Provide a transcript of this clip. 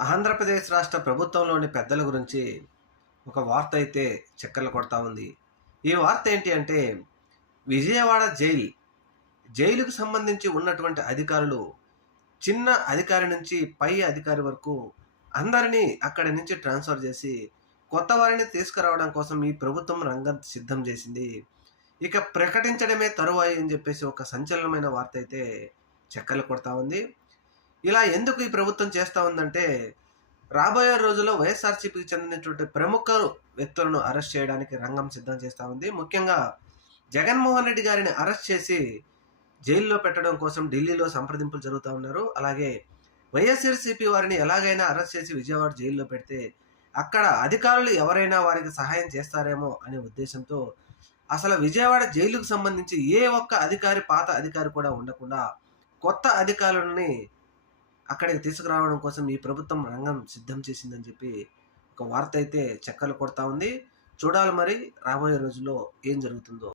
ఆంధ్రప్రదేశ్ రాష్ట్ర ప్రభుత్వంలోని పెద్దల గురించి ఒక వార్త అయితే చక్కర్లు కొడతా ఉంది. ఈ వార్త ఏంటి అంటే విజయవాడ జైలుకు సంబంధించి ఉన్నటువంటి అధికారులు చిన్న అధికారి నుంచి పై అధికారి వరకు అందరినీ అక్కడి నుంచి ట్రాన్స్ఫర్ చేసి కొత్త వారిని తీసుకురావడం కోసం ఈ ప్రభుత్వం రంగం సిద్ధం చేసింది. ఇక ప్రకటించడమే తరువాయి అని చెప్పేసి ఒక సంచలనమైన వార్త అయితే చక్కర్లు కొడతా ఉంది. ఇలా ఎందుకు ఈ ప్రభుత్వం చేస్తూ ఉందంటే, రాబోయే రోజుల్లో వైఎస్ఆర్‌సీపీకి చెందినటువంటి ప్రముఖ వ్యక్తులను అరెస్ట్ చేయడానికి రంగం సిద్ధం చేస్తూ ఉంది. ముఖ్యంగా జగన్మోహన్ రెడ్డి గారిని అరెస్ట్ చేసి జైల్లో పెట్టడం కోసం ఢిల్లీలో సంప్రదింపులు జరుగుతూ ఉన్నారు. అలాగే వైఎస్ఆర్‌సీపీ వారిని ఎలాగైనా అరెస్ట్ చేసి విజయవాడ జైల్లో పెడితే అక్కడ అధికారులు ఎవరైనా వారికి సహాయం చేస్తారేమో అనే ఉద్దేశంతో అసలు విజయవాడ జైలుకు సంబంధించి ఏ ఒక్క అధికారి, పాత అధికారి కూడా ఉండకుండా కొత్త అధికారులని అక్కడికి తీసుకురావడం కోసం ఈ ప్రభుత్వం రంగం సిద్ధం చేసిందని చెప్పి ఒక వార్త అయితే చక్కర్లు కొడతా ఉంది. చూడాలి మరి రాబోయే రోజుల్లో ఏం జరుగుతుందో.